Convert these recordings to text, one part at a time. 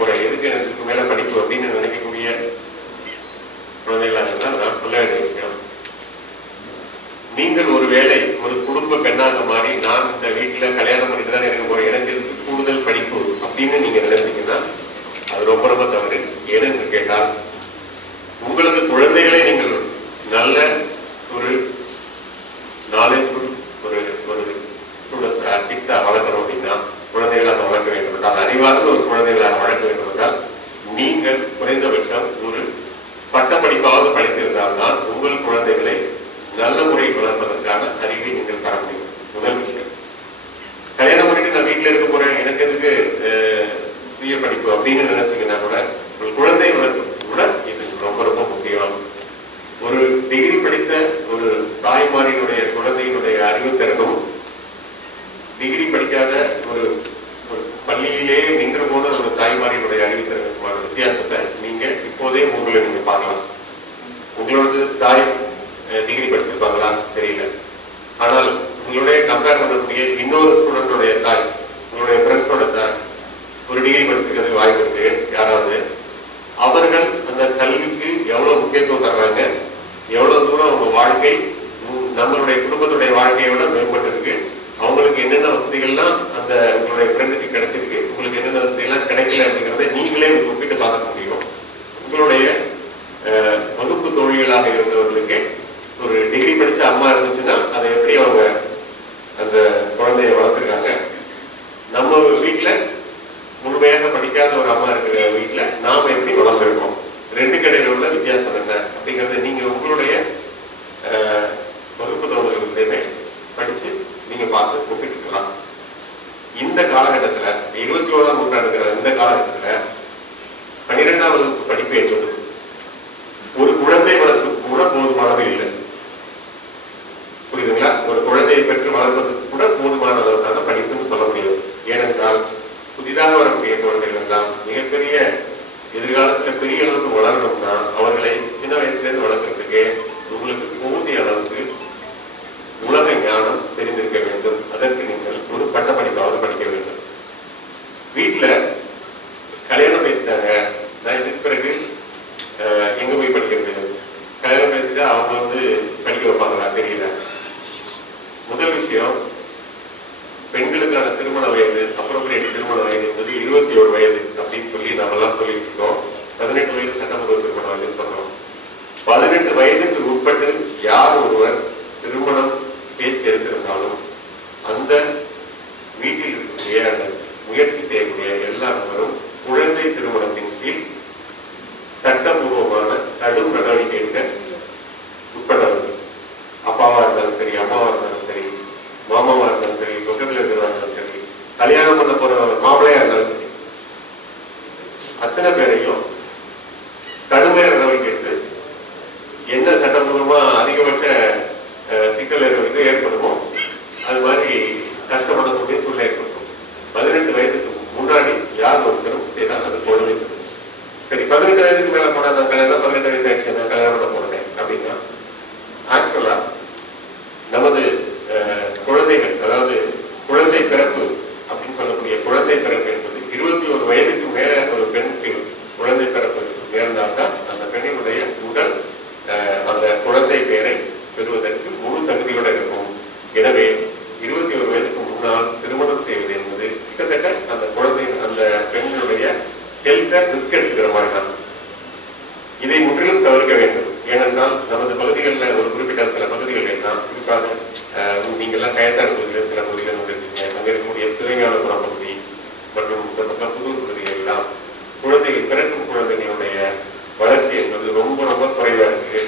போறேன், எதுக்கு எனக்கு மேல படிப்பு அப்படின்னு நினைக்கக்கூடிய குழந்தைகளாக இருந்தால் நான் சொல்ல வேண்டிய விஷயம், நீங்கள் ஒரு வேளை ஒரு குடும்ப பெண்ணாக மாறி நான் இந்த வீட்டுல கல்யாணம் பண்ணிட்டு தான் இருக்க போறேன், எனக்கு கூடுதல் படிப்பு அப்படின்னு நீங்க நினைச்சீங்கன்னா அது ரொம்ப ரொம்ப தவறு. ஏன்னு கேட்டால் உங்களுக்கு குழந்தைகளை நீங்கள் நல்ல ஒரு நாலேஜ்ஃபுல் ஒரு ஸ்டூடெண்ட்ஸா வளர்க்கணும் அப்படின்னா, குழந்தைகளாக வளர்க்க வேண்டும் என்றால், அறிவார்ந்த ஒரு குழந்தைகளாக வளர்க்க வேண்டும் என்றால், நீங்கள் குறைந்தபட்சம் ஒரு பட்டப்படிப்பாவது படித்திருந்தால்தான் உங்கள் குழந்தைகளை நல்ல முறையில் வளர்ப்பதற்கான அறிவை நீங்கள் பெற முடியும். முதல் விஷயம். கல்யாணம் பண்ணிட்டு நான் வீட்டில் இருக்க போறேன், எனக்கு எதுக்கு சுய படிப்பு அப்படின்னு நினைச்சீங்கன்னா கூட உங்கள் குழந்தை வளர்ப்பு கூட இது ரொம்ப ரொம்ப முக்கியம். ஒரு டிகிரி படித்த ஒரு தாய்மாரினுடைய குழந்தையினுடைய அறிவுத்திறனும் டிகிரி படிக்காத ஒரு பள்ளியிலே நின்ற போது ஒரு தாய்மாரினுடைய அறிவுத்திறனுக்குமான வித்தியாசத்தை நீங்க இப்போதே உங்களை நீங்க பார்க்கலாம். உங்களோட தாய் டிகிரி படிச்சிருப்பாங்களா தெரியல, ஆனால் உங்களுடைய கம்பேர் பண்ணக்கூடிய இன்னொரு ஸ்டூடெண்டோடைய தாய், உங்களுடைய ஃப்ரெண்ட்ஸோட தாய் ஒரு டிகிரி படிச்சிருக்கிறதுக்கு வாய்ப்பு இருக்கு. யாராவது அவர்கள் அந்த கல்விக்கு எவ்வளவு முக்கியத்துவம் தர்றாங்க, எவ்வளவு தூரம் அவங்க வாழ்க்கை நம்மளுடைய குடும்பத்துடைய வாழ்க்கையை விட மேம்பட்டு இருக்கு, அவங்களுக்கு என்னென்ன வசதிகள்லாம் அந்த உங்களுடைய ஃப்ரெண்டுக்கு கிடைச்சிருக்கு, உங்களுக்கு என்னென்ன வசதிகள்லாம் கிடைக்கல அப்படிங்கிறத நீங்களே ஒப்பிட்டு பார்க்க முடியும். உங்களுடைய வகுப்பு தோழிகளாக இருந்தவர்களுக்கு ஒரு டிகிரி படிச்ச அம்மா இருந்துச்சுன்னா அதை எப்படி அவங்க அந்த குழந்தைய வளர்த்துருக்காங்க, நம்ம வீட்டுல முழுமையாக படிக்காத ஒரு அம்மா இருக்கிற வீட்டுல நாம எப்படி வளர்ந்துருக்கோம், ரெண்டு கடையில் உள்ள வித்தியாசம் என்ன அப்படிங்கறத நீங்க உங்களுடைய வகுப்பு தோழர்களுமே படிச்சு நீங்க பார்த்து ஒப்பிட்டுக்கலாம். இந்த காலகட்டத்துல 21ஆம் நூற்றாண்டுங்கிற இந்த காலகட்டத்துல 12ஆம் வகுப்பு படிப்பு என்பது ஒரு குழந்தை வளர்ப்பு கூட போதுமானது இல்லை. புரியுதுங்களா? ஒரு குழந்தையை பெற்று வளர்ப்பதற்கு கூட போதுமான அளவுக்கான படிப்புன்னு சொல்ல முடியாது. ஏனென்றால் புதிதாக வரக்கூடிய குழந்தைகள் எல்லாம் மிகப்பெரிய எதிர்காலத்துல பெரிய அளவுக்கு வளரணும்னா அவர்களை சின்ன வயசுலேருந்து வளர்க்கறதுக்கு உங்களுக்கு போதிய அளவுக்கு உலக ஞானம் தெரிந்திருக்க வேண்டும். அதற்கு நீங்கள் ஒரு பட்டப்படிப்பாவது படிக்க வேண்டும். வீட்டுல கல்யாணம் பேசிட்டாங்க, நான் இதுக்கு பிறகு எங்க போய் படிக்கிறது, கல்யாணம் பேசிட்டு அவங்க படிக்க வைப்பாங்களா தெரியல. முதல் விஷயம், பெண்களுக்கான திருமண வயது அப்ரோப்ரியேட் திருமண வயது என்பது 21 வயது அப்படின்னு சொல்லி நாமெல்லாம் சொல்லிட்டு இருக்கோம். 18 வயது சட்டப்பூர்வ திருமண வயதுன்னு சொல்றோம். 18 வயதுக்கு உட்பட்டு யார் ஒருவர் திருமணம் பேச்சு எடுத்திருந்தாலும் அந்த வீட்டில் இருக்கக்கூடிய முயற்சி செய்யக்கூடிய எல்லா நபரும் குழந்தை திருமணத்தின் கீழ் சட்டபூர்வமான கடும் நடவடிக்கை எடுக்க உட்பட்டவர்கள். அப்பாவா இருந்தாலும் சரி, அம்மாவா இருந்தாலும் சரி, மாமாவா இருந்தாலும் சரி, பக்கத்தில் இருக்கிறதா இருந்தாலும் சரி, கல்யாணம் பண்ண போற மாப்பிள்ளையா இருந்தாலும் சரி, அத்தனை பேரையும் கடுமையான நடவடிக்கை எடுத்து என்ன சட்டபூர்வமா அதிகபட்ச சிக்கல் ஏற்படுமோ அது மாதிரி கஷ்டப்படக்கூடிய சூழ்நிலை ஏற்படும். 18 வயதுக்கு முன்னாடி யார் ஒருத்தரும் செய்தால் அது குழந்தை. சரி, 18 வயதுக்கு மேல போனா நான் கல்யாணம் 18 வயசு ஆயிடுச்சு நான் கல்யாணம் பண்ண போறேன் அப்படின்னா, ஆக்சுவலா நமது குழந்தைகள், அதாவது குழந்தை பிறப்பு அப்படின்னு சொல்லக்கூடிய குழந்தை பிறப்பு என்பது 21 வயதுக்கு மேல ஒரு பெண்ணுக்கு குழந்தை பிறப்பு நேர்ந்தால்தான் அந்த பெண்ணினுடைய உடல் அந்த குழந்தை பெயரை பெறுவதற்கு முழு தகுதியோட இருக்கும். எனவே 21 வயதுக்கு முன்னால் திருமணம் செய்வது என்பது கிட்டத்தட்ட அந்த குழந்தை அந்த பெண்களுடைய ஹெல்த்தை ரிஸ்க் எடுத்துக்கிற மாதிரி தான். இதை முற்றிலும் தவிர்க்க வேண்டும். ஏனென்றால் நமது பகுதிகளில் ஒரு குறிப்பிட்ட சில பகுதிகள் எல்லாம், குறிப்பாக நீங்கள்லாம் கயத்தாடு பகுதியில் சில பகுதிகள் இருக்கீங்க, அங்கே இருக்கக்கூடிய சிறைஞானபுரம் பகுதி மற்றும் இந்த பக்கம் புதூர் பகுதிகள் எல்லாம் குழந்தைகள் பிறக்கும் குழந்தைகளுடைய வளர்ச்சி என்பது ரொம்ப ரொம்ப குறைவா இருக்கு.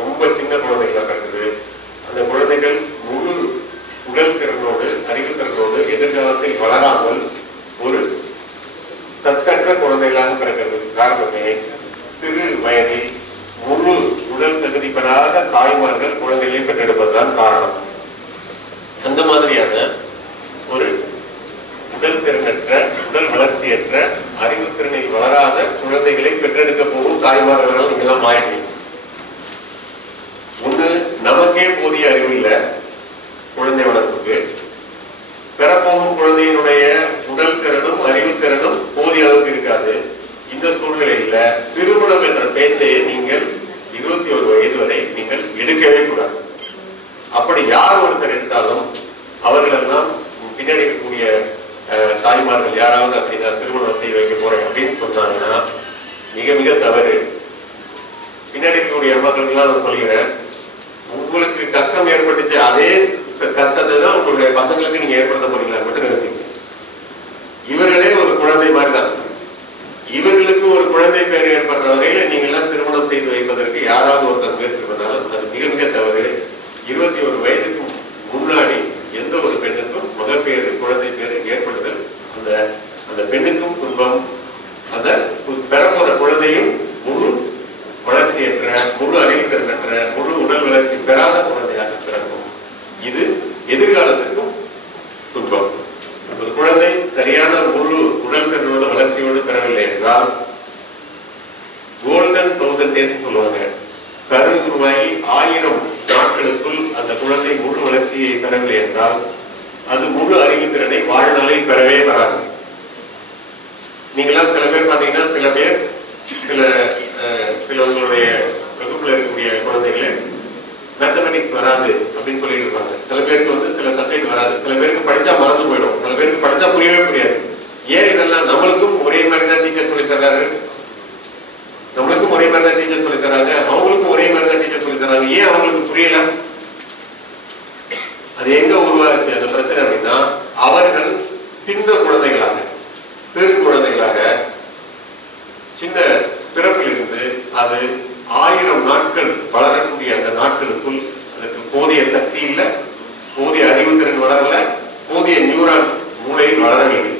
ரொம்ப சின்ன குழந்தைகளா பிறகுது. அந்த குழந்தைகள் முழு உடல் திறனோடு அறிவுத்திறனோடு எதிர்காலத்தில் வளராமல் ஒரு சத்தற்ற குழந்தைகளாக பிறக்கிறதுக்கு காரணமே சிறு வயதில் முழு உடல் தகுதி பெறாத தாய்மார்கள் குழந்தைகளை பெற்றெடுப்பதுதான் காரணம். அந்த மாதிரியான ஒரு உடல் திறனற்ற, உடல் வளர்ச்சியற்ற, அறிவுத்திறனில் வளராத குழந்தைகளை பெற்றெடுக்க போகும் தாய்மார்கள் நீங்கெல்லாம் மாறிட்டீங்க. ஒண்ணு, நமக்கே போதிய அறிவு இல்லை குழந்தை வளர்ப்புக்கு, பெறப்போகும் குழந்தையினுடைய உடல் திறனும் அறிவுத்திறனும் போதிய அளவுக்கு இருக்காது. அடிப்படையில் திருமணம் என்ற பேச்சையை நீங்கள் 21 வயது வரை நீங்கள் எடுக்கவே கூடாது. அப்படி யார் ஒருத்தர் எடுத்தாலும் அவர்களெல்லாம் பின்னாடி இருக்கக்கூடிய தாய்மார்கள் யாராவது அப்படிதான் திருமணம் செய்து வைக்க போறேன் அப்படின்னு சொன்னாங்கன்னா மிக மிக தவறு. பின்னாடி இருக்கக்கூடிய மக்களுக்கெல்லாம் நான் சொல்கிறேன், உங்களுக்கு கஷ்டம் ஏற்பட்டுச்சு அதே கஷ்டத்தை தான் உங்களுடைய பசங்களுக்கு நீங்க ஏற்படுத்த போறீங்களா மட்டும் நினைச்சீங்க. இவர்களே ஒரு குழந்தை மாதிரி தான். இவர்களுக்கு ஒரு குழந்தை பேர் ஏற்படுற வகையில நீங்க எல்லாம் திருமணம் செய்து வைப்பதற்கு யாராவது ஒருத்தர் முயற்சி பண்ணாலும் அது மிக மிக தவறு. 21 வயதுக்கு முன்னாடி எந்த ஒரு பெண்ணுக்கும் மகப்பேறு குழந்தை பேரு ஏற்படுதல் அந்த பெண்ணுக்கும் துன்பம், அந்த பெறப்போற குழந்தையும் முழு வளர்ச்சியற்ற, முழு அறிவுத்திறனற்ற, முழு உடல் வளர்ச்சி பெறாத குழந்தையாக பிறக்கும். இது எதிர்காலத்திற்கும் துன்பம். ஒரு குழந்தை சரியான முழு உடல் திறனோட வளர்ச்சியோடு பெறவில்லை என்றால் கோல்டன் 1000 டேஸ் சொல்லுவாங்க. கரு உருவாகி 1000 நாட்களுக்குள் அந்த குழந்தை முழு வளர்ச்சியை பெறவில்லை என்றால் அது முழு அறிவுத்திறனை வாழ்நாளில் பெறவே வராது. நீங்களாம் சில பேர் பாத்தீங்கன்னா சில உங்களுடைய வகுப்புல இருக்கக்கூடிய குழந்தைகளை மேத்தமெட்டிக்ஸ் வராது அப்படின்னு சொல்லிட்டு இருப்பாங்க. சில பேருக்கு சில சப்ஜெக்ட் வராது, சில பேருக்கு படிச்சா மறந்து போயிடும், சில பேருக்கு படிச்சா புரியவே புரியாது. ஏன் இதெல்லாம் நம்மளுக்கும் ஒரே மாதிரி தான் டீச்சர் சொல்லி தர்றாரு, நம்மளுக்கும் ஒரே மாதிரி தான் டீச்சர் சொல்லி தராங்க, அவங்களுக்கும் ஒரே மாதிரி தான் டீச்சர் சொல்லி தராங்க. ஏன் அவங்களுக்கு புரியல? அது எங்க உருவாச்சு அந்த பிரச்சனை அப்படின்னா, அவர்கள் சின்ன குழந்தைகளாக, சிறு குழந்தைகளாக, சின்ன பிறப்பில் இருந்து அது 1000 நாட்கள் வளரக்கூடிய அந்த நாட்களுக்குள் அதுக்கு போதிய சக்தி இல்லை, போதிய அறிவுத்திறன் வளரல, போதிய நியூரான்ஸ் மூளையில் வளரவில்லை.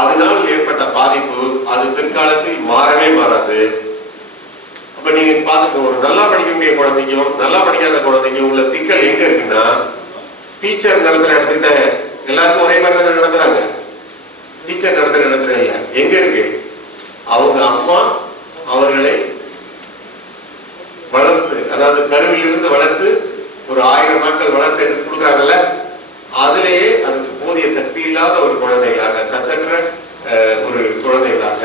அதனால் ஏற்பட்ட பாதிப்பு அது பிற்காலத்தில் மாறவே மாறாது. அப்ப நீங்க பார்த்துக்கோ, ஒரு நல்லா படிக்கக்கூடிய குழந்தைக்கும் நல்லா படிக்காத குழந்தைக்கும் உள்ள சிக்கல் எங்க இருக்குன்னா, டீச்சர் நடத்துற இடத்துல எல்லாருக்கும் ஒரே மாதிரி தான் நடத்துறாங்க. டீச்சர் நடத்துற இடத்துல இல்ல, எங்க இருக்கு? அவங்க அம்மா அவர்களை வளர்த்து, அதாவது கருவில் இருந்து வளர்த்து ஒரு 1000 நாட்கள் வளர்த்து எடுத்து கொடுக்குறாங்கல்ல, அதுலேயே அதுக்கு போதிய சக்தி இல்லாத ஒரு குழந்தைகளாக, சத்தற்ற ஒரு குழந்தைகளாக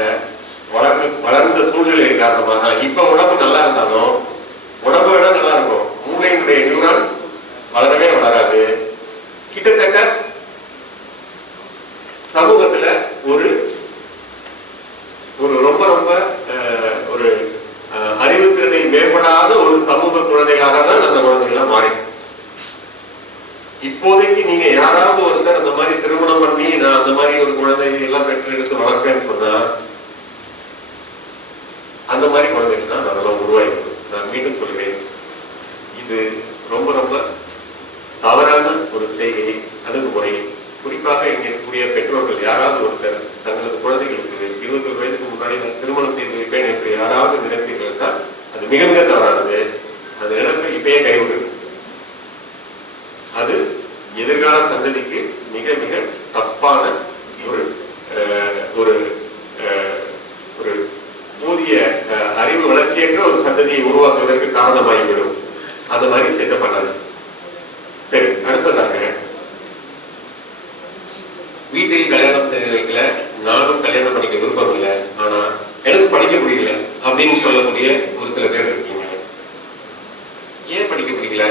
வளர்ந்த சூழ்நிலை காரணமாக இப்ப உடம்பு நல்லா இருந்தாலும் உடம்பு விட நல்லா இருக்கும், மூளையினுடைய நியூரான் வளரவே வளராது. கிட்டத்தட்ட சமூகத்துல ஒரு ரொம்ப ரொம்ப ஒரு அறிவுத்திறனில் மேம்படாத ஒரு சமூக குழந்தைகளாக தான் அந்த குழந்தைகள்லாம் மாறி. இப்போதைக்கு நீங்க யாராவது ஒருத்தர் அந்த மாதிரி திருமணம் பண்ணி நான் அந்த மாதிரி ஒரு குழந்தை எல்லாம் பெற்று எடுத்து வளர்ப்பேன்னு சொன்னா அந்த மாதிரி குழந்தைகள் தான் அதெல்லாம் உருவாயிருக்கு. நான் மீண்டும் சொல்கிறேன், இது ரொம்ப ரொம்ப தவறான ஒரு செய்கை, அணுகுமுறை. குறிப்பாக இங்கே இருக்கக்கூடிய பெற்றோர்கள் யாராவது ஒருத்தர் தங்களது குழந்தைகளுக்கு 21 வயதுக்கு முன்னாடி நான் திருமணம் செய்து வைப்பேன் என்று யாராவது நினைப்பீர்கள் என்றால் அது மிக மிக தவறானது. அந்த நினைப்பை இப்பயே கைவிடுது. அது எதிர்கால சந்ததிக்கு மிக மிக தப்பான ஒரு போதிய அறிவு வளர்ச்சியற்ற ஒரு சந்ததியை உருவாக்குவதற்கு காரணமாகிவிடும். அந்த மாதிரி சேர்த்த பண்ணாது. சரி, அடுத்ததாக வீட்டில் கல்யாணம் செய்து வைக்கல, நானும் கல்யாணம் பண்ணிக்க விருப்பம் இல்லை, ஆனா எனக்கு படிக்க முடியல அப்படின்னு சொல்லக்கூடிய ஒரு சில பேர் இருக்கீங்க. ஏன் படிக்க முடியல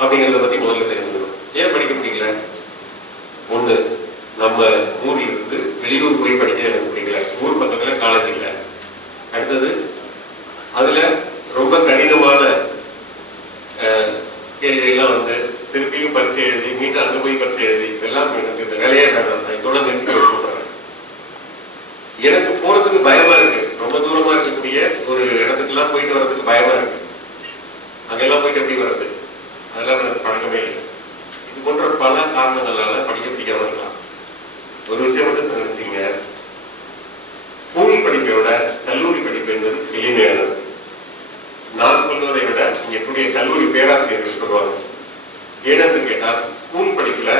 அப்படிங்கிறத பத்தி முதல்ல தெரிஞ்சுக்கணும். ஏன் படிக்க முடியல? ஒண்ணு, நம்ம ஊரில் இருந்து வெளியூர் போய் படிக்க எனக்கு முடியல, ஊர் பக்கத்துல காலேஜ் இல்லை. அடுத்தது, அதுல ரொம்ப கடினமான கேள்வியெல்லாம் திருப்பியும் பரீட்சை எழுதி மீண்டும் அங்க போய் பரீட்சை எழுதி எல்லாம் எனக்கு இந்த வேலையே இதோட நிறுத்தி சொல்றேன். எனக்கு போறதுக்கு பயமா இருக்கு. ரொம்ப தூரமா இருக்கக்கூடிய ஒரு இடத்துக்கு போயிட்டு வர்றதுக்கு பயமா இருக்கு. அங்கெல்லாம் போயிட்டு எப்படி வர்றது, அதெல்லாம் எனக்கு பழக்கமே இல்லை. இது போன்ற பல காரணங்களால படிக்க பிடிக்காம இருக்கலாம். ஒரு விஷயம் மட்டும் நினைச்சீங்க, ஸ்கூல் படிப்பை விட கல்லூரி படிப்பு என்பது எளிமையானது. நான் சொல்வதை விட இங்க கூடிய கல்லூரி பேராசிரியர்கள் சொல்லுவாங்க. ஏன்னு கேட்டால், ஸ்கூல் படிப்புல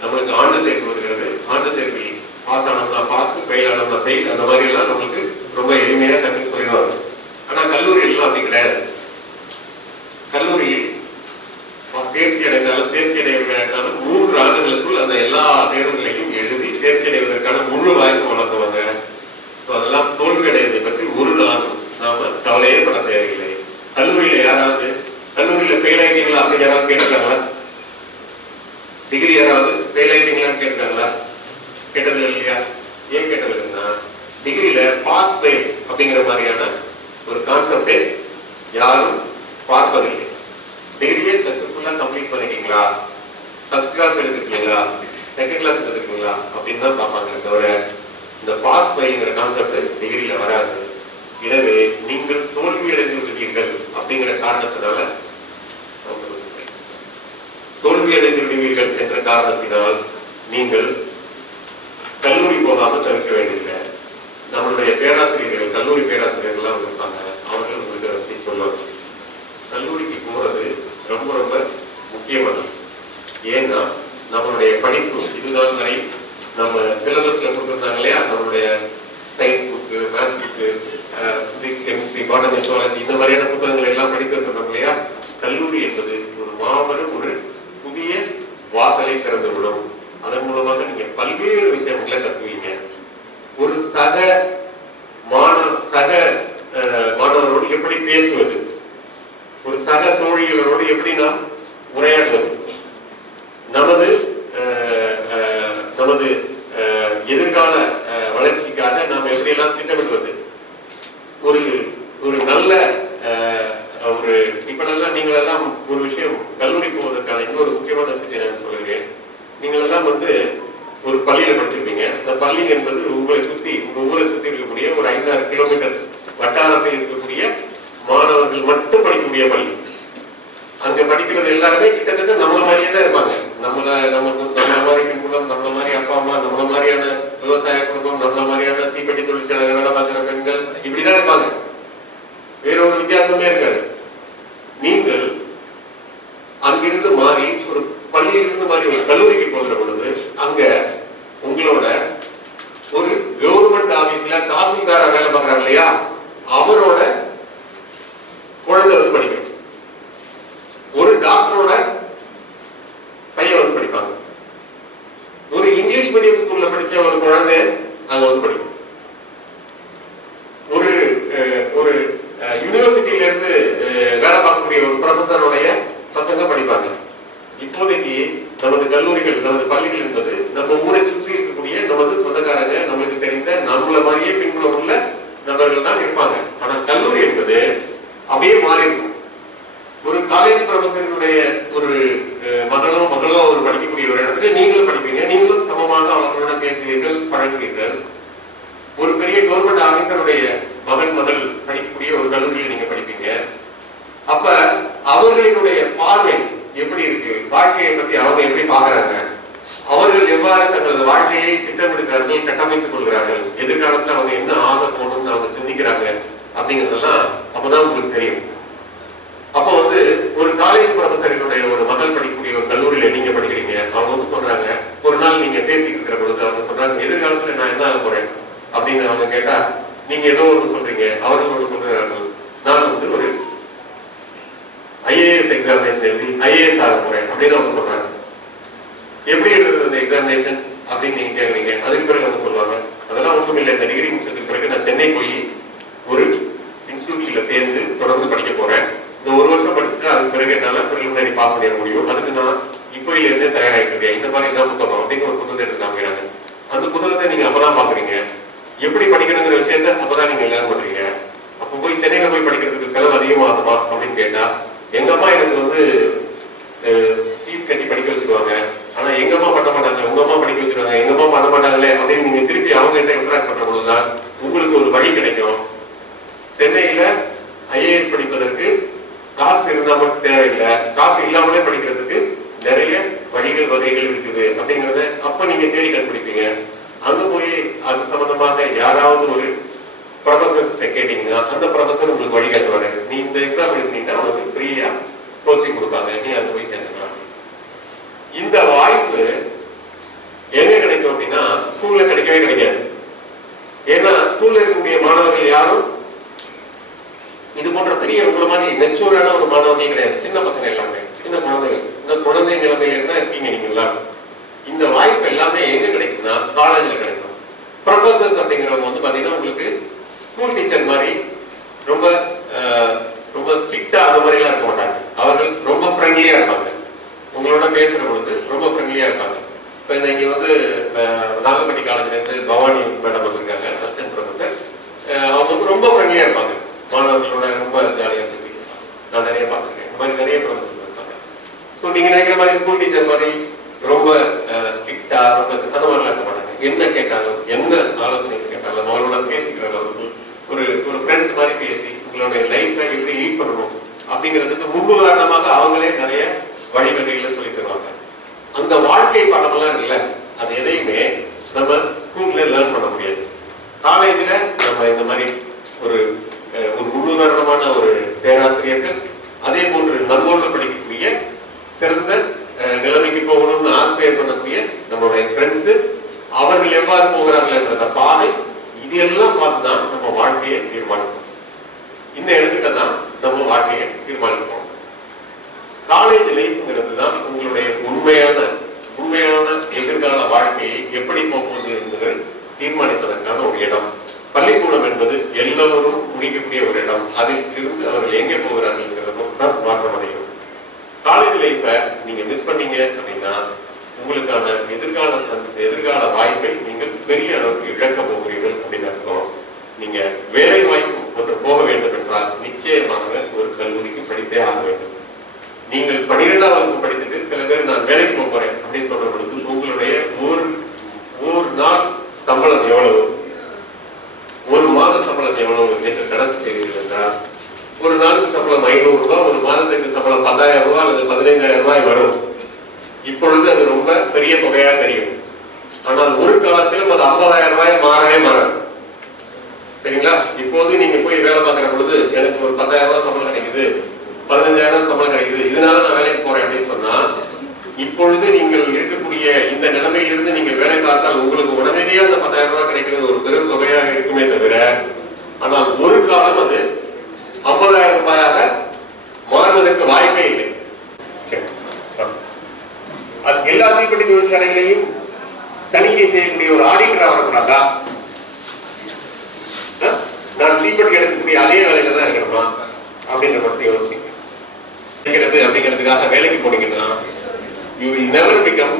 நம்மளுக்கு ஆண்டு தேர்வு வருகிறது. ஆண்டு தேர்வில் பாஸ் ஆனோம்னா பாஸ், ஃபெயில் ஆனோம்னா ஃபெயில், அந்த மாதிரி எல்லாம் நம்மளுக்கு ரொம்ப எளிமையா கற்று சொல்லிடுவாங்க. ஆனா கல்லூரி எல்லாம் அப்படி கிடையாது. கல்லூரியில் தேர்ச்சி அடைந்தாலும் 3 ஆண்டுகளுக்குள் அந்த எல்லா தேர்வுகளையும் எழுதி தேர்ச்சி அடைவதற்கான முழு வாய்ப்பு வழங்குவாங்க. அதெல்லாம் யாராவது கேட்டிருக்காங்களா? டிகிரி யாராவது ஃபெயில் ஆயிட்டீங்களான்னு கேட்டிருக்காங்களா? கேட்டது இல்லையா? ஏன் கேட்டது இல்லைன்னா டிகிரியில பாஸ் ஃபெயில் அப்படிங்கிற மாதிரியான ஒரு கான்செப்டே யாரும் பார்ப்பதில்லை. டிகிரியே சக்சஸ்ஃபுல்லா கம்ப்ளீட் பண்ணிட்டீங்களா, ஃபர்ஸ்ட் கிளாஸ் எடுத்துருக்கீங்களா, செகண்ட் கிளாஸ் எடுத்துருக்கீங்களா அப்படின்னு தான் பார்ப்பாங்க தவிர இந்த பாஸ் ஃபெயில்ங்கிற கான்செப்ட் டிகிரியில வராது. எனவே நீங்கள் தோல்வி அடைந்து விடுவீர்கள் அப்படிங்கிற காரணத்தினால தோல்வி அடைந்து விடுவீர்கள் என்ற காரணத்தினால் நீங்கள் கல்லூரி போகாமல் தவிர்க்க வேண்டியதில்லை. நம்மளுடைய பேராசிரியர்கள், கல்லூரி பேராசிரியர்கள்லாம் இருப்பாங்க, அவர்கள் உங்களுக்கு பற்றி சொல்லுவாங்க. கல்லூரிக்கு போறது ரொம்ப ரொம்ப முக்கியமானது. ஏன்னா நம்மளுடைய படிப்பு இதுதான் வரை நம்ம சிலபஸ்ல கொடுத்துருந்தாங்க இல்லையா, நம்மளுடைய science book, maths book, physics, chemistry, botany, zoology இந்த மாதிரியான புத்தகங்களை எல்லாம் படிக்க சொன்னோம் இல்லையா. கல்லூரி என்பது ஒரு மாபெரும் ஒரு புதிய வாசலை திறந்துவிடும். அதன் மூலமாக நீங்க பல்வேறு விஷயங்களை கற்றுவீங்க. ஒரு சக மாணவரோடு எப்படி பேசுவது, ஒரு சக தோழிகளோடு எப்படி நாம் உரையாடுவது, நமது எதிர்கால வளர்ச்சிக்காக நாம் எப்படியெல்லாம் திட்டமிடுவது, ஒரு நல்ல ஒரு இப்பெல்லாம் நீங்கள் எல்லாம் ஒரு விஷயம் கல்லூரி போவதற்கான இன்னொரு முக்கியமான விஷயத்தை நான் சொல்லுகிறேன். நீங்கள் எல்லாம் ஒரு பள்ளியில படிச்சிருப்பீங்க. அந்த பள்ளி என்பது உங்களை சுத்தி, உங்க ஊரை சுத்தி இருக்கக்கூடிய ஒரு 5-6 கிலோமீட்டர் வட்டாரத்தில் இருக்கக்கூடிய மாணவர்கள் மட்டும் படிக்கக்கூடிய பள்ளி. அங்க படிக்கிறது எல்லாருமே கிட்டத்தட்ட நம்மள மாதிரியே தான் இருப்பாங்க. நம்மள மாதிரி குடும்பம், நம்மள மாதிரி அப்பா அம்மா, நம்மள மாதிரியான விவசாய குடும்பம், நம்மள மாதிரியான தீப்பெட்டி தொழிற்சாலை வேலை பார்க்கிற பெண்கள் இப்படிதான் இருப்பாங்க. வேற ஒரு வித்தியாசமே இருக்காது. நீங்கள் அங்கிருந்து மாறி ஒரு பள்ளியிலிருந்து மாறி ஒரு கல்லூரிக்கு போகிற பொழுது அங்க உங்களோட ஒரு கவர்மெண்ட் ஆபீஸ்ல தாசில்தாரா வேலை பார்க்கறாங்க இல்லையா, அவரோட குழந்தை படிக்கும். ஒரு டாக்டரோட பையன் படிப்பாங்க. ஒரு இங்கிலீஷ் மீடியம் ஸ்கூல்ல படிச்ச ஒரு குழந்தை அங்க படிக்கும். ஒரு யூனிவர்சிட்டியில இருந்து வேலை பார்க்கக்கூடிய ஒரு ப்ரொஃபஸருடைய பசங்க படிப்பாங்க. இப்போதைக்கு நமது கல்லூரிகள், நமது பள்ளிகள் என்பது நம்ம ஊரை சுற்றி இருக்கக்கூடிய நமது சொந்தக்காரங்க, நம்மளுக்கு தெரிந்த நம்மள மாதிரியே பின்புலம் உள்ள நபர்கள் தான் இருப்பாங்க. ஆனா கல்லூரி என்பது அப்படியே மாறி இருக்கும். ஒரு காலேஜ் ப்ரொஃபஸருடைய ஒரு மகளோ ஒரு படிக்கக்கூடிய ஒரு இடத்துல நீங்களும் படிப்பீங்க. நீங்களும் சமமாக அவர்களோட பேசுவீர்கள், பழகுவீர்கள். ஒரு பெரிய கவர்மெண்ட் ஆபீசருடைய மகள் படிக்கக்கூடிய ஒரு கல்லூரியில் நீங்க படிப்பீங்க. அப்ப அவர்களினுடைய பார்வை எப்படி இருக்கு, வாழ்க்கையை பத்தி அவங்க எப்படி பாக்குறாங்க, அவர்கள் எவ்வாறு தங்களது வாழ்க்கையை திட்டமிடுகிறார்கள், கட்டமைத்துக் கொள்கிறார்கள், எதிர்காலத்துல அவங்க என்ன ஆக போகணும்னு அவங்க சிந்திக்கிறாங்க அப்படிங்கிறதெல்லாம் அப்பதான் உங்களுக்கு தெரியும். அப்போ ஒரு காலேஜ் ப்ரொஃபஸரினுடைய ஒரு மகள் படிக்கக்கூடிய ஒரு கல்லூரியில நீங்க படிக்கிறீங்க. அவங்க சொல்றாங்க, ஒரு நாள் நீங்க பேசிட்டு இருக்கிற பொழுது அவங்க சொல்றாங்க, எதிர்காலத்துல நான் என்ன ஆக போறேன் அப்படின்னு அவங்க கேட்டா, நீங்க ஏதோ ஒன்று சொல்றீங்க, அவர்கள் ஒன்று சொல்றார்கள், நான் ஒரு ஐஏஎஸ் எக்ஸாமினேஷன் எழுதி ஐஏஎஸ் ஆக போறேன் அப்படின்னு அவங்க சொல்றாங்க. எப்படி எழுதுறது அந்த எக்ஸாமினேஷன் அப்படின்னு நீங்க கேட்குறீங்க. அதுக்கு பிறகு அவங்க சொல்லுவாங்க, அதெல்லாம் ஒன்றும் இல்லை, இந்த டிகிரி முடிச்சதுக்கு பிறகு நான் சென்னை போய் ஒரு இன்ஸ்டிடியூட்ல சேர்ந்து தொடர்ந்து படிக்க போறேன். இந்த ஒரு வருஷம் படிச்சுட்டு அதுக்கு பிறகு என்னால பிரிலிமினரி பாஸ் பண்ணிட முடியும். அதுக்கு நான் இப்போயில இருந்தே தயாராகிட்டு இருக்கேன். இந்த மாதிரி என்ன புத்தகம் அப்படிங்கிற ஒரு புத்தகத்தை எடுத்து காமிக்கிறாங்க. அந்த புத்தகத்தை நீங்க அப்பதான் பாக்குறீங்க. எப்படி படிக்கணுங்கிற விஷயத்த அப்பதான் நீங்க எல்லாரும் பண்றீங்க. அப்போ போய் சென்னையில போய் படிக்கிறதுக்கு செலவு அதிகமாகுமா அப்படின்னு கேட்டா, எங்க அம்மா எனக்கு ஃபீஸ் கட்டி படிக்க வச்சிருவாங்க, ஆனா எங்க அம்மா பண்ண மாட்டாங்க, உங்க அம்மா படிக்க வச்சிருவாங்க, எங்க அம்மா பண்ண மாட்டாங்களே அப்படின்னு நீங்க திருப்பி அவங்க கிட்ட இன்டராக்ட் பண்ற பொழுதுதான் உங்களுக்கு ஒரு வழி கிடைக்கும். சென்னையில ஐஏஎஸ் படிப்பதற்கு காசு இருந்தா மட்டும் தேவையில்லை, காசு இல்லாமலே படிக்கிறதுக்கு நிறைய வழிகள் வகைகள் இருக்குது அப்படிங்கறத அப்ப நீங்க தேடி கண்டுபிடிப்பீங்க. அங்க போய் அது சம்பந்தமாக யாராவது ஒரு ப்ரொஃபசர்ஸ் கேட்டீங்கன்னா அந்த ப்ரொஃபசர் உங்களுக்கு வழி காட்டுவாரு. நீ இந்த எக்ஸாம் எழுதினீங்கன்னா உனக்கு ஃப்ரீயா கோச்சிங் கொடுப்பாங்க, நீ அங்க போய் சேர்ந்துக்கலாம். இந்த வாய்ப்பு எங்க கிடைக்கும் அப்படின்னா ஸ்கூல்ல கிடைக்கவே கிடைக்காது. ஏன்னா ஸ்கூல்ல இருக்கக்கூடிய மாணவர்கள் யாரும் இது போன்ற பெரிய உங்களை மாதிரி மெச்சூரான ஒரு மாணவர்கள் கிடையாது. சின்ன பசங்க எல்லாமே, சின்ன குழந்தைகள். இந்த குழந்தை நிலைமையில தான் இருக்கீங்க நீங்க எல்லாரும். இந்த வாய்ப்பு எல்லாமே எங்க கிடைக்கும்னா காலேஜ்ல கிடைக்கும். ப்ரொஃபசர்ஸ் அப்படிங்கிறவங்க பாத்தீங்கன்னா உங்களுக்கு ஸ்கூல் டீச்சர் மாதிரி ரொம்ப ரொம்ப ஸ்ட்ரிக்டா அது மாதிரி எல்லாம் இருக்க மாட்டாங்க. அவர்கள் ரொம்ப ஃப்ரெண்ட்லியா இருப்பாங்க. உங்களோட பேசுற பொழுது ரொம்ப ஃப்ரெண்ட்லியா இருப்பாங்க. இப்போ இன்னைக்கு வந்து நாகப்பட்டி காலேஜ்லேருந்து பவானி மேடம் வந்திருக்காங்க, அசிஸ்டன்ட் ப்ரொஃபஸர். அவங்க வந்து ரொம்ப ஃப்ரெண்ட்லியா இருப்பாங்க, மாணவர்களோட ரொம்ப ஜாலியாக பேசிக்கலாம். நான் நிறைய பார்த்துருக்கேன், இந்த மாதிரி நிறைய ப்ரொஃபஸர்ஸ் இருப்பாங்க. ஸோ நீங்கள் நினைக்கிற மாதிரி ஸ்கூல் டீச்சர் மாதிரி ரொம்ப ஸ்ட்ரிக்டா ரொம்ப அந்த மாதிரிலாம் இருக்க மாட்டாங்க. என்ன கேட்டாலும் என்ன ஆலோசனை கேட்டாலும் அவங்களோட பேசிக்கிற அளவுக்கு ஒரு ஒரு ஃப்ரெண்ட் மாதிரி பேசி உங்களுடைய லைஃப்பை எப்படி லீட் பண்ணணும் அப்படிங்கிறதுக்கு முன்னுதாரணமாக அவங்களே நிறைய வழிவகைகளை சொல்லி தருவாங்க. அந்த வாழ்க்கை பாடமெல்லாம் இருக்குல்ல, அது எதையுமே நம்ம ஸ்கூல்ல லேர்ன் பண்ண முடியாது. காலேஜில் நம்ம இந்த மாதிரி ஒரு ஒரு முன்னுதாரணமான ஒரு பேராசிரியர்கள், அதே போன்று நம்மோடு படிக்கக்கூடிய சிறந்த நிலைமைக்கு போகணும்னு ஆஸ்பயர் பண்ணக்கூடிய நம்மளுடைய ஃப்ரெண்ட்ஸு, அவர்கள் எவ்வாறு போகிறார்கள் என்ற பாதை, இது எல்லாம் பார்த்து தான் நம்ம வாழ்க்கையை தீர்மானிப்போம். இந்த இடத்துக்கு தான் நம்ம வாழ்க்கையை தீர்மானிப்போம். காலேஜ் லைஃப்ங்கிறது தான் உங்களுடைய உண்மையான எதிர்கால வாழ்க்கையை எப்படி போகுது என்பதை தீர்மானிப்பதற்கான ஒரு இடம். பள்ளிக்கூடம் என்பது எல்லோரும் முடிக்கக்கூடிய ஒரு இடம். அதில் இருந்து அவர்கள் எங்கே போகிறார்கள் தான் மாற்றம் அடையும். காலேஜ் லைஃப்பை நீங்க மிஸ் பண்ணீங்க அப்படின்னா உங்களுக்கான எதிர்கால வாய்ப்பை நீங்கள் பெரிய அளவுக்கு இழக்க போகிறீர்கள் அப்படின்னு அர்த்தம். நீங்க வேலை வாய்ப்பு ஒன்று போக வேண்டும் என்றால் நிச்சயமாக ஒரு கல்லூரிக்கு படித்தே ஆக வேண்டும். நீங்கள் 12ஆம் வகுப்பு படித்துட்டு சில பேர் நான் வேலைக்கு போறேன் அப்படின்னு சொல்ற பொழுது உங்களுடைய ஒரு நாள் சம்பளம் எவ்வளவு, ஒரு மாத சம்பளம் எவ்வளவு என்று கணக்கு தெரிகிறது என்றால் ஒரு நாளுக்கு சம்பளம் 500 ரூபாய், ஒரு மாதத்துக்கு சம்பளம் 10,000 ரூபாய் அல்லது 15,000 ரூபாய் வரும். இப்பொழுது அது ரொம்ப பெரிய தொகையா தெரியும். ஆனால் ஒரு காலத்திலும் அது 50,000 ரூபாய் மாறவே மாறாது. சரிங்களா? இப்போது நீங்க போய் வேலை பார்க்கிற பொழுது எனக்கு ஒரு 10,000 ரூபாய் சம்பளம் கிடைக்குது, 15,000 சம்பளம் கிடைக்குது, இதனால நான் வேலைக்கு போறேன் அப்படின்னு சொன்னா, இப்பொழுது நீங்கள் இருக்கக்கூடிய இந்த நிலைமையிலிருந்து நீங்க வேலை பார்த்தால் உங்களுக்கு உடனடியே அந்த 10,000 ரூபாய் கிடைக்கிறது ஒரு பெரும் தொகையாக இருக்குமே தவிர, ஆனால் ஒரு காலம் அது 50,000 ரூபாயாக மாறுவதற்கு வாய்ப்பே இல்லை. அது எல்லா தீப்பெட்டி தொழிற்சாலைகளையும் தணிக்கை செய்யக்கூடிய ஒரு ஆடிட்டரா வரக்கூடாதா? நான் தீப்பெட்டி எடுக்கக்கூடிய அதே வேலையில தான் இருக்கணுமா அப்படின்ற மட்டும் யோசிங்க. அப்படிங்கிறதுக்காக வேலைக்கு போனீங்கன்னா you will never become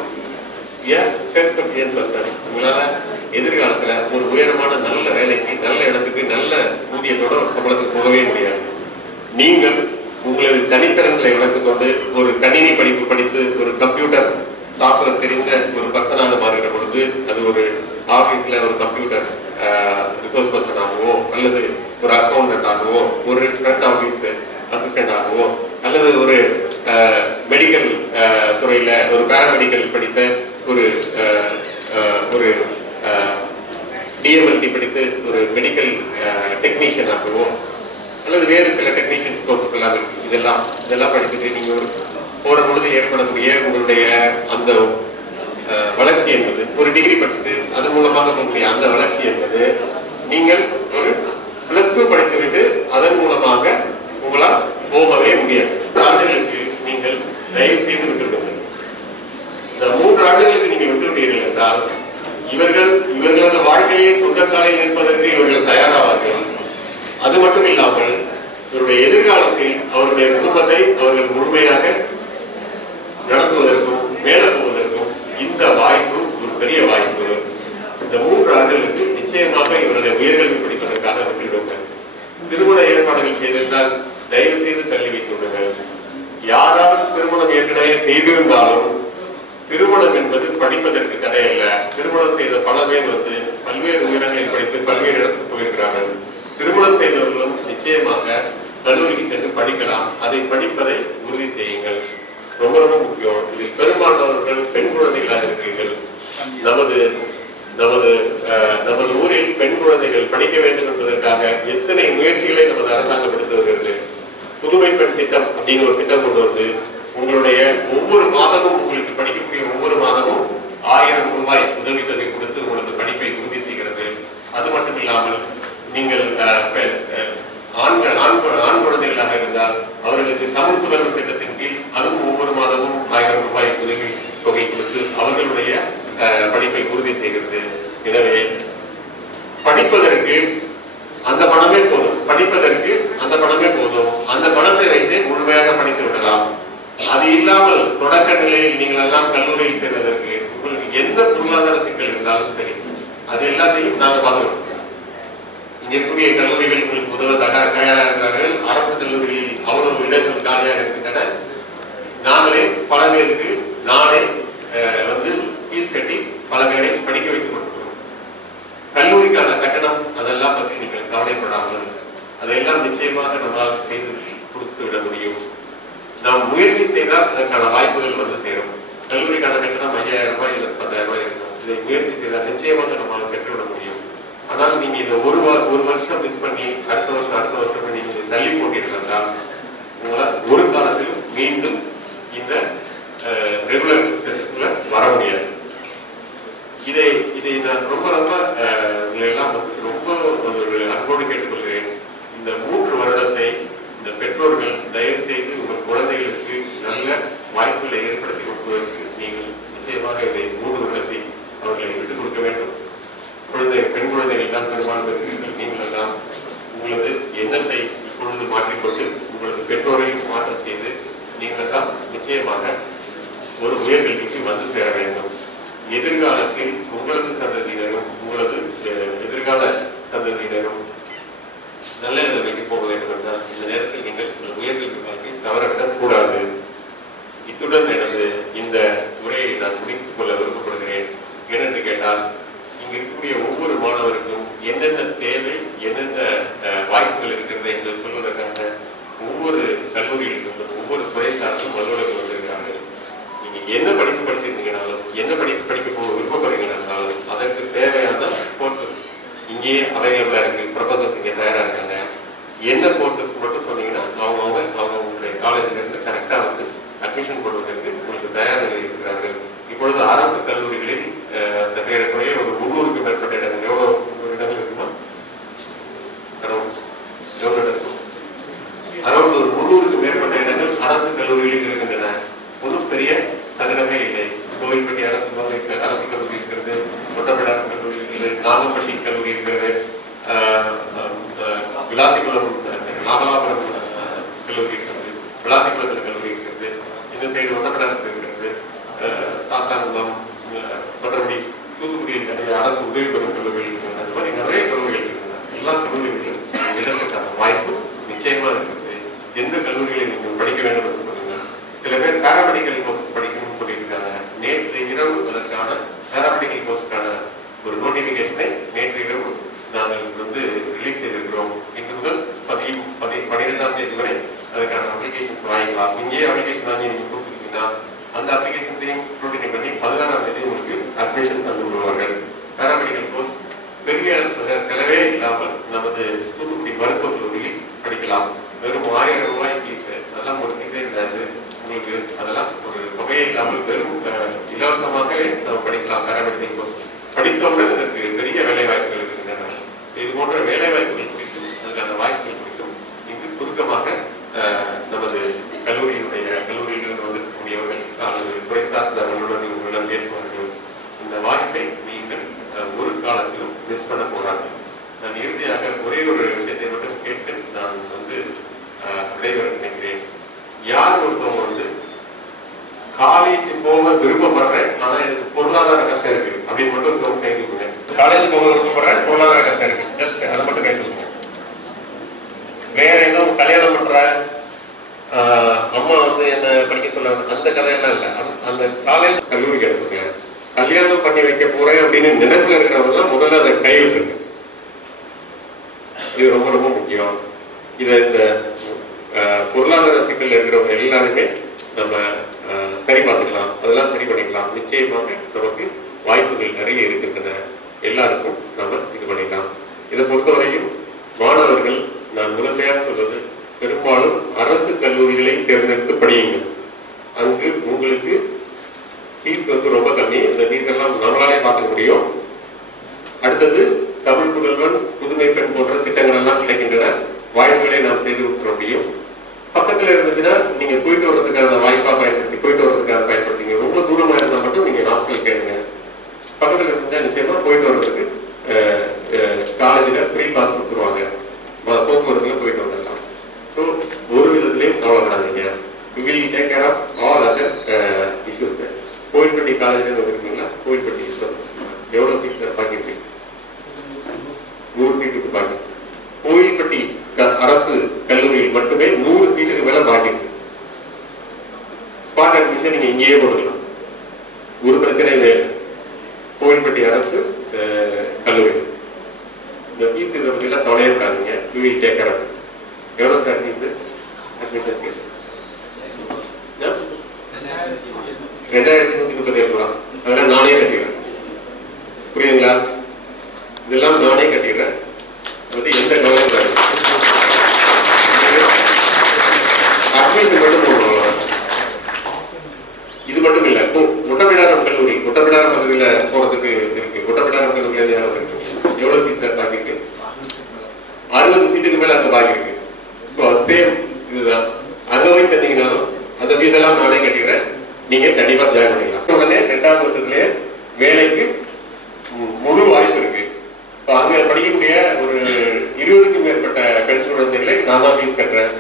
a self-sufficient person. உங்களால எதிர்காலத்துல ஒரு உயரமான நல்ல வேலைக்கு, நல்ல இடத்துக்கு, நல்ல ஊதியத்தோட சம்பளத்துக்கு போகவே முடியாது. நீங்கள் உங்களது தனித்திறன்களை வளர்த்துக்கொண்டு ஒரு கணினி படிப்பு படித்து ஒரு கம்ப்யூட்டர் சாஃப்ட்வேர் தெரிந்த ஒரு பர்சனாக மாறுகிற பொழுது, அது ஒரு ஆபீஸ்ல ஒரு கம்ப்யூட்டர் ரிசோர்ஸ் பர்சன் ஆகவோ, அல்லது ஒரு அக்கௌண்டன்ட் ஆகவோ, ஒரு ஃப்ரண்ட் ஆபீஸ் அசிஸ்டன்ட் ஆகவோ, அல்லது ஒரு மெடிக்கல் துறையில ஒரு பேராமெடிக்கல் படித்த ஒரு டிஎம்எல்டி படித்து ஒரு மெடிக்கல் டெக்னீஷியன் ஆகவோ, அல்லது வேறு சில டெக்னீஷியன்ஸ் கோர்சஸ் எல்லாம் இருக்கு. இதெல்லாம் படிச்சுட்டு நீங்க போற பொழுது ஏற்படக்கூடிய உங்களுடைய அந்த வளர்ச்சி என்பது, ஒரு டிகிரி படிச்சுட்டு அதன் மூலமாக போகக்கூடிய அந்த வளர்ச்சி என்பது, நீங்கள் ஒரு +2 படித்துவிட்டு அதன் மூலமாக உங்களால் போகவே முடியாது. 3 ஆண்டுகளுக்கு நீங்கள் தயவு செய்து விட்டுவிடுங்கள். இந்த 3 ஆண்டுகளுக்கு நீங்க விட்டுவிட்டீர்கள் என்றால் இவர்களது வாழ்க்கையை சொந்த காலில் நிற்பதற்கு இவர்கள் தயாராவார்கள். அது மட்டும் இல்லாமல் இவருடைய எதிர்காலத்தில் அவருடைய குடும்பத்தை அவர்கள் முழுமையாக நடத்துவதற்கும் மேல போவதற்கும் இந்த வாய்ப்பு ஒரு பெரிய வாய்ப்பு. இந்த 3 ஆண்டுகளுக்கு நிச்சயமாக இவருடைய உயர்கல்வி படிப்பதற்காக விட்டுவிடுங்கள். திருமண ஏற்பாடுகள் செய்திருந்தால் தயவு செய்து தள்ளி வைத்து விடுங்கள். யாராவது திருமணம் ஏற்கனவே செய்திருந்தாலும் திருமணம் என்பது படிப்பதற்கு தடையல்ல. திருமணம் செய்த பல பேர் பல்வேறு உயரங்களில் படித்து பல்வேறு இடத்துக்கு போயிருக்கிறார்கள். திருமணம் செய்தவர்களும் நிச்சயமாக கல்லூரிக்கு சென்று படிக்கலாம். அதை படிப்பதை உறுதி செய்யுங்கள். ரொம்ப ரொம்ப முக்கியம். இதில் பெரும்பாலானவர்கள் பெண் குழந்தைகளாக இருக்கிறீர்கள். நமது ஊரில் பெண் குழந்தைகள் படிக்க வேண்டும் என்பதற்காக எத்தனை முயற்சிகளை நமது அரசாங்கம் எடுத்து வருகிறது. புதுமை பெண் திட்டம் அப்படிங்கிற ஒரு திட்டம் கொண்டு வந்து உங்களுடைய ஒவ்வொரு மாதமும் உங்களுக்கு படிக்கக்கூடிய ஒவ்வொரு மாதமும் 1000 ரூபாய் உதவித்தொகை கொடுத்து உங்களுக்கு படிப்பை உறுதி செய்கிறது. அது மட்டும் இல்லாமல் நீங்கள் ஆண் குழந்தைகளாக இருந்தால் அவர்களுக்கு தமிழ் புதல்வர் திட்டத்தின் கீழ் அதுவும் ஒவ்வொரு மாதமும் 1000 ரூபாய் உதவி தொகை கொடுத்து அவர்களுடைய படிப்பை உறுதி செய்கிறது. எனவே படிப்பதற்கு அந்த பணமே போதும், படிப்பதற்கு அந்த பணமே போதும். அந்த பணத்தை வைத்து முழுமையாக படித்து விடலாம். அது இல்லாமல் தொடக்க நிலையில் நீங்கள் எல்லாம் கல்லூரியில் சேர்வதற்கு உங்களுக்கு எந்த பொருளாதார சிக்கல் இருந்தாலும் சரி, அது எல்லாத்தையும் நாங்கள் பார்த்துக்கிறோம். இங்க இருக்கக்கூடிய கல்லூரிகள் உங்களுக்கு உதவ தயாராக இருக்கிறார்கள். அரசு கல்லூரியில் அவ்வளவு இடங்கள் காலியாக இருக்கின்றன. நாங்களே பல பேருக்கு நானே ஃபீஸ் கட்டி பல பேரை படிக்க வைத்துக் கொண்டிருக்கிறோம். கல்லூரிக்கான கட்டணம் அதெல்லாம் பற்றி நீங்கள் கவலைப்படாமல் அதையெல்லாம் நிச்சயமாக நம்மளால் செய்து கொடுத்து விட முடியும். நாம் முயற்சி செய்தால் அதற்கான வாய்ப்புகள் சேரும். கல்லூரிக்கான கட்டணம் 5000 ரூபாய் இல்லை 10,000 ரூபாய் இருக்கும். இதை முயற்சி செய்தால் நிச்சயமாக நம்மளால் பெற்றுவிட முடியும். ஆனால் நீங்க இதை ஒரு வருஷம் மிஸ் பண்ணி அடுத்த வருஷம் நீங்க தள்ளி போட்டீர்கள் உங்களால் ஒரு காலத்திலும் மீண்டும் இந்த ரெகுலர் சிஸ்டத்துக்குள்ள வர முடியாது. இதை நான் ரொம்ப எல்லாம் ரொம்ப ஒரு அன்போடு கேட்டுக்கொள்கிறேன். இந்த 3 வருடத்தை இந்த பெற்றோர்கள் தயவு செய்து உங்கள் குழந்தைகளுக்கு நல்ல வாய்ப்புகளை ஏற்படுத்தி கொடுப்பதற்கு நீங்கள் நிச்சயமாக இதை 3 வருடத்தை அவர்களை விட்டுக் கொடுக்க வேண்டும். பெண் குழந்தைகள் தான் பெரும்பாலும் இருக்கிறீர்கள். நீங்கள் தான் உங்களது எண்ணத்தை இப்பொழுது மாற்றிக்கொண்டு உங்களது பெற்றோரையும் மாற்றம் செய்து நீங்கள் தான் நிச்சயமாக ஒரு உயர்கல்விக்கு வந்து சேர வேண்டும். எதிர்காலத்தில் உங்களது சந்ததியினரும் உங்களது எதிர்கால சந்ததியினரும் நல்ல நிலைமைக்கு போக வேண்டும் என்றால் இந்த நேரத்தில் நீங்கள் உயர்கல்வி வாழ்க்கை தவறவிடக் கூடாது. இத்துடன் எனது இந்த உரையை நான் முடித்துக் கொள்ள விருப்பப்படுகிறேன். ஏனென்று கேட்டால் இங்கு இருக்கக்கூடிய ஒவ்வொரு மாணவருக்கும் என்னென்ன தேவை, என்னென்ன வாய்ப்புகள் இருக்கிறது என்று சொல்வதற்காக ஒவ்வொரு கல்லூரியிலும் ஒவ்வொரு துறை சார்ந்தும் அலுவலர்கள் வந்திருக்கிறார்கள். நீங்க என்ன படிப்பு படிச்சிருந்தீங்கனாலும் என்ன படிக்க போக விருப்பப்படுறீங்கன்னாலும் அதற்கு தேவையான கோர்சஸ் இங்கேயே அவைலபிளா இருக்கு. ப்ரொஃபசர்ஸ் இங்கே தயாரா இருக்காங்க. என்ன கோர்சஸ் மட்டும் சொன்னீங்கன்னா அவங்களுடைய காலேஜ்ல இருந்து கரெக்டா அட்மிஷன் போடுவதற்கு உங்களுக்கு தயாராக இருக்கிறார்கள். இப்பொழுது அரசு கல்லூரிகளில் சற்றேறக்குறைய ஒரு 300க்கும் மேற்பட்ட இடங்கள், எவ்வளவு இடங்கள் இருக்குமா? அரௌண்ட் ஒரு 300க்கும் மேற்பட்ட இடங்கள் அரசு கல்லூரிகளில் இருக்கின்றன. ஒன்றும் பெரிய சகலமே இல்லை. கோவில்பட்டி அரசு கல்லூரி இருக்கிறது, கொட்டப்பட அரசு கல்லூரி இருக்கிறது, நாகப்பட்டி கல்லூரி இருக்கிறது, விளாசிக்குளம் நாகலாபுரம் கல்லூரி இருக்கிறது, விளாசிக்குளத்தில் கல்லூரி இருக்கிறது, இந்த சைடு ஒட்டப்பட இருக்கிறது, சாத்தாங்குளம், மற்றபடி தூத்துக்குடியில் நிறைய அரசு உதவி பெறும் கல்லூரிகள் இருக்கிறது. அது மாதிரி நிறைய கல்லூரிகள் இருக்கிறது. எல்லா கல்லூரிகளிலும் இடத்துக்கான வாய்ப்பு நிச்சயமா இருக்கிறது. எந்த கல்லூரிகளை நீங்கள் படிக்க வேண்டும் என்று சொல்லுங்க. சில பேர் பேராமெடிக்கல் கோர்சஸ் படிக்கணும்னு சொல்லியிருக்காங்க. நேற்று இரவு அதற்கான பேராமெடிக்கல் கோர்ஸுக்கான ஒரு நோட்டிபிகேஷனை நேற்று இரவு நாங்கள் ரிலீஸ் செய்திருக்கிறோம். இன்று முதல் 12ஆம் தேதி வரை அதற்கான அப்ளிகேஷன்ஸ் வாங்கிக்கலாம். இங்கேயே அப்ளிகேஷன் வாங்கி நீங்கள் கொடுத்துருக்கீங்கன்னா அந்த அப்ளிகேஷன்ஸையும் ப்ரோட்டினை பண்ணி 16ஆம் தேதி உங்களுக்கு அட்மிஷன் தந்து விடுவார்கள். பேராமெடிக்கல் கோர்ஸ் பெரிய செலவே இல்லாமல் நமது தூத்துக்குடி மருத்துவக் கல்லூரியில் படிக்கலாம். வெறும் 1000 ரூபாய் ஃபீஸ், அதெல்லாம் ஒரு ஃபீஸே இருக்காது உங்களுக்கு. அதெல்லாம் ஒரு தொகையே இல்லாமல் வெறும் இலவசமாகவே நம்ம படிக்கலாம். பேராமெடிக்கல் கோர்ஸ் படித்தவுடன் இதற்கு பெரிய வேலை வாய்ப்புகள் இருக்கின்றன. இது போன்ற வேலை வாய்ப்புகள் குறித்தும் அதுக்கான வாய்ப்புகள் குறித்தும் இங்கு சுருக்கமாக நமது கல்லூரியிலிருந்து வந்திருக்கக்கூடியவர்கள் அல்லது துறை சார்ந்த உங்களுடன் பேசுவார்கள். இந்த வாய்ப்பை நீங்கள் ஒரு காலத்திலும் மிஸ் பண்ண போறாங்க. நான் இறுதியாக ஒரே ஒரு விஷயத்தை மட்டும் கேட்டு நான் விடைபெற நினைக்கிறேன். யார் ஒருத்தவங்க காலேஜ் போக விருப்பப்படுறேன், ஆனா எனக்கு பொருளாதார கஷ்டம் இருக்கு அப்படின்னு மட்டும் கை தூக்குங்க. காலேஜ் போக விருப்பப்படுறேன், பொருளாதார கஷ்டம் இருக்கு, ஜஸ்ட் அதை மட்டும் கை தூக்குங்க. வேற எதுவும் கல்யாணம் பண்ற அம்மா என்ன படிக்க சொல்ல அந்த கதையெல்லாம் இல்லை. அந்த காலேஜ் கல்லூரிக்கு எடுத்துங்க. கல்யாணம் பண்ணி வைக்க போறேன் அப்படின்னு நினைப்புல இருக்கிறவங்க முதல்ல அதை கைவிட்டுருங்க. இது ரொம்ப ரொம்ப முக்கியம். இதை இந்த பொருளாதார சிக்கல் இருக்கிறவங்க எல்லாருமே நம்ம சரி பார்த்துக்கலாம், அதெல்லாம் சரி பண்ணிக்கலாம். நிச்சயமாக நமக்கு வாய்ப்புகள் நிறைய இருக்கின்றன. எல்லாருக்கும் நம்ம இது பண்ணிக்கலாம். இதை பொறுத்தவரையும் மாணவர்கள் நான் முதன்மையாக சொல்வது பெரும்பாலும் அரசு கல்லூரிகளை தேர்ந்தெடுத்து படியுங்கள். அங்கு உங்களுக்கு ஃபீஸ் ரொம்ப கம்மி. இந்த ஃபீஸ் எல்லாம் நம்மளாலே பார்க்க முடியும். அடுத்தது தமிழ் புதல்வன், புதுமை பெண் போன்ற திட்டங்கள் எல்லாம் கிடைக்கின்றன. வாய்ப்புகளை நாம் செய்து கொடுக்க முடியும். பக்கத்தில் இருந்துச்சுன்னா நீங்க போயிட்டு வர்றதுக்கான வாய்ப்பா பயன்படுத்திங்க. ரொம்ப தூரமா இருந்தால் மட்டும் நீங்க ஹாஸ்டல் கேளுங்க. பக்கத்தில் இருந்துச்சா நிச்சயமா போயிட்டு வர்றதுக்கு காலேஜில் ஃப்ரீ பாஸ் கொடுத்துருவாங்க, போக்குவரத்துல போயிட்டு வந்துடலாம். ஸோ ஒரு விதத்துலையும் கவலைப்படாதீங்க. We will take care of all other issues. Kovilpatti காலேஜில் வந்துருக்கீங்களா? கோவில்பட்டி எவ்வளோ சீட் சார் பாக்கி இருக்கு? 100 சீட்டுக்கு பாக்கி. கோவில்பட்டி அரசு கல்லூரியில் மட்டுமே 100 சீட்டுக்கு மேல பாக்கி இருக்கு. ஸ்பாட் அட்மிஷன் நீங்க இங்கேயே போடலாம், ஒரு பிரச்சனையும் இல்லை. கோவில்பட்டி அரசு கல்லூரி இந்த ஃபீஸ் இதை பற்றிலாம் கவலையே இருக்காதீங்க. You will take care of. எவ்வளோ சார் ஃபீஸு அட்மிஷனுக்கு? 2137 ரூபா. அதெல்லாம் நானே கட்டிடுறேன், புரியுதுங்களா? இதெல்லாம் நானே கட்டிடுறேன், அது எந்த கவலையும் இருக்காது. அட்மிஷன் மட்டும் போடணும். இது மட்டும் இல்லை, ஒட்டப்பிடாரம் கல்லூரி, ஒட்டப்பிடாரம் பகுதியில் போறதுக்கு இருக்கு. ஒட்டப்பிடாரம் கல்லூரியில் இருக்கு. எவ்வளவு சீட் சார் பாக்கி இருக்கு? 60 சீட்டுக்கு மேல அங்க பாக்கி இருக்கு. சேம் இதுதான். அங்க போய் சேர்ந்தீங்கன்னாலும் அந்த ஃபீஸ் எல்லாம் நானே கட்டிடுறேன், நீங்க கண்டிப்பா ஜாயின் பண்ணிக்கலாம். உடனே 2ஆவது வருஷத்துலயே வேலைக்கு முழு வாய்ப்பு இருக்கு. இப்போ அங்க படிக்கக்கூடிய ஒரு 20க்கும் மேற்பட்ட பெண் குழந்தைகளை நான் தான் ஃபீஸ் கட்டுறேன்.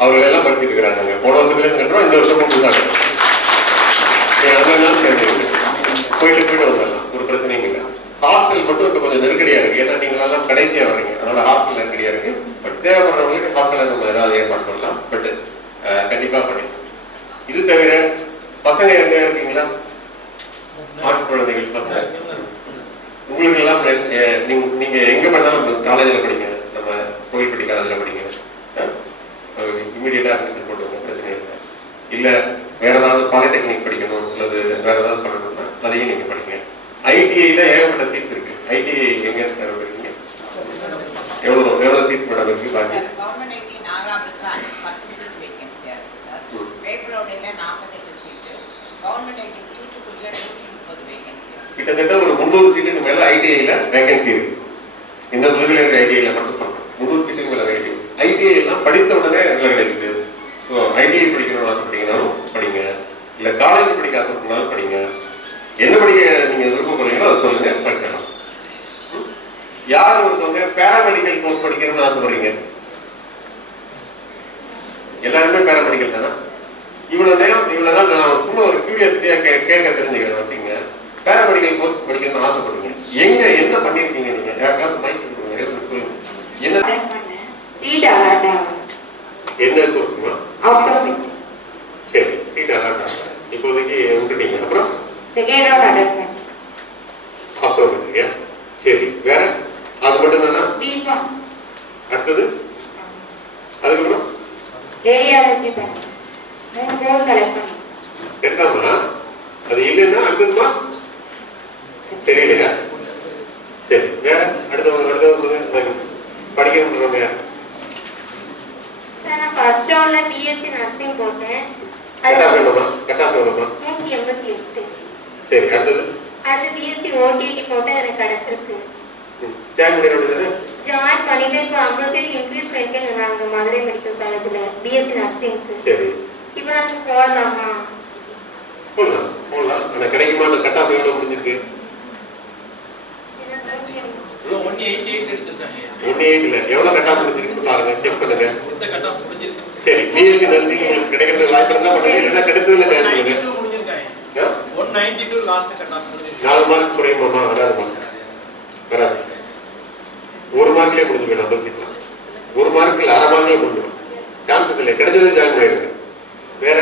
அவர்கள் எல்லாம் படிச்சுட்டு இருக்கிறாங்க. போன வருஷத்துலேயும் கட்டுறோம், இந்த வருஷமும் புதுசாக அதெல்லாம் சேர்ந்துருக்கு. போயிட்டு வந்துடலாம், ஒரு பிரச்சனையும் இல்லை. ஹாஸ்டல் மட்டும் இப்போ கொஞ்சம் நெருக்கடியா இருக்கு, ஏன்னா நீங்க எல்லாம் கடைசியா வர்றீங்க, அதனால ஹாஸ்டல் நெருக்கடியா இருக்கு. பட் தேவைப்படுறவங்களுக்கு ஹாஸ்டல்ல நம்ம ஏதாவது ஏற்பாடு பண்ணலாம். பட் கண்டிப்பா பண்ணிக்கலாம். இது தவிர பசங்க எங்க இருக்கீங்களா? ஆண் குழந்தைகள் பசங்க உங்களுக்கு எல்லாம் நீங்க எங்க பண்ணாலும் காலேஜில் படிங்க, நம்ம கோவில்பட்டி காலேஜில் படிங்க. இமீடியட்டா அட்மிஷன் போட்டுருங்க, பிரச்சனை இல்லை. இல்ல வேற ஏதாவது பாலிடெக்னிக் படிக்கணும் அல்லது வேற ஏதாவது பண்ணணும்னா அதையும் நீங்க படிங்க. ஐடிஐல ஏகப்பட்ட சீட்ஸ் இருக்கு. ஐடிஐ எங்க சார் இருக்கீங்க? எவ்வளவு சீட்ஸ் மேடம் இருக்கு பாருங்க. கவர்மெண்ட் ஐடி நாகலாபுரத்துல 10 சீட் வேகன்சியா இருக்கு சார். வேப்பரோடையில 48 சீட், கவர்மெண்ட் ஐடி தூத்துக்குடியில 130 வேகன்சி. கிட்டத்தட்ட ஒரு 300 சீட்டுக்கு மேல ஐடிஐல வேகன்சி இருக்கு. இந்த பகுதியில் இருக்கிற ஐடிஐல மட்டும் சொல்றேன், 300 சீட்டுக்கு மேல ஐடிஐ. ஐடிஐ எல்லாம் படித்த உடனே வேலை கிடைக்குது. ஸோ ஐடிஐ படிக்கணும்னு ஆசைப்பட்டீங்கன்னாலும் படிங்க, இல்ல காலேஜ் படிக்க ஆசைப்பட்டீங்கன்னாலும் படிங்க. என்ன படிக்க நீங்க விருப்பப்படுறீங்களோ அதை சொல்லுங்க, படிக்கலாம். யார் ஒருத்தவங்க பேராமெடிக்கல் கோர்ஸ் படிக்கணும்னு ஆசைப்படுறீங்க? எல்லாருமே பேராமெடிக்கல் தானே? இவ்வளவு நாள் நான் சும்மா ஒரு கியூரியாசிட்டியா கேட்க தெரிஞ்சுக்கிறேன் வச்சுங்க. பேராமெடிக்கல் கோர்ஸ் படிக்கணும்னு ஆசைப்படுறீங்க, எங்க என்ன பண்ணிருக்கீங்க நீங்க? யாருக்காவது மைக் சொல்லுங்க, என்ன கோர்ஸுமா? சரி, சீட் அலாட் ஆகல, இப்போதைக்கு விட்டுட்டீங்க. அப்புறம் ஆப்டோமெட்ரியா? சரி, வேற? அது மட்டும் தானா? அடுத்தது அதுக்கப்புறம் எடுத்தாமா? அது இல்லைன்னா அடுத்ததுமா தெரியலையா? சரி, வேற? அடுத்தவங்க படிக்கணும்ன்றவங்க யார்? ஃபர்ஸ்ட் ரவுண்ட்ல பிஎஸ்சி நர்சிங் போட்டேன். கட்டாஃப் வேணுமா? 188. சரி, அடுத்தது? அது பிஎஸ்சி ஓடிடி போட்டேன், எனக்கு கிடைச்சிருக்கு. ஜாயின் பண்ணிடுறது? ஜாயின் பண்ணிட்டு இப்போ 50 சீட் இன்க்ரீஸ் பண்ணிட்டு நாங்க மதுரை மெடிக்கல் காலேஜ்ல பிஎஸ்சி நர்சிங்க்கு. சரி, இப்போ நான் போடலாமா? போடலாம். ஆனா கிடைக்குமா? அந்த கட்டாஃப் எவ்வளவு முடிஞ்சிருக்கு? 188 எடுத்துட்டாங்க. 188 எவ்வளவு கட்டாஃப் முடிஞ்சிருக்கு பாருங்க, செக் பண்ணுங்க. இந்த கட்டாஃப் முடிஞ்சிருக்கு. சரி, பிஎஸ்சி நர்சிங் உங்களுக்கு கிடைக்கிறது வாய்ப்பு இருந்தா பண்ணுங்க, இல்லைன்னா கிடைச்சதுல ஜாயின் பண்ணுங்க. 192 முடிஞ்சிருக்காங்க. 192 லாஸ்ட் கட்டாஃப் முடிஞ்சிருக்கு. 4 மார்க் குறையுமாமா? வராதுமா? வராது. 1 மார்க்லயே முடிஞ்சுக்கணும். 50 சீட்லாம் 1 மார்க் இல்ல, 1/2 மார்க்லயே முடிஞ்சிடும். சான்சஸ் இல்லை, கிடைச்சது ஜாயின் பண்ணிடுங்க. வேற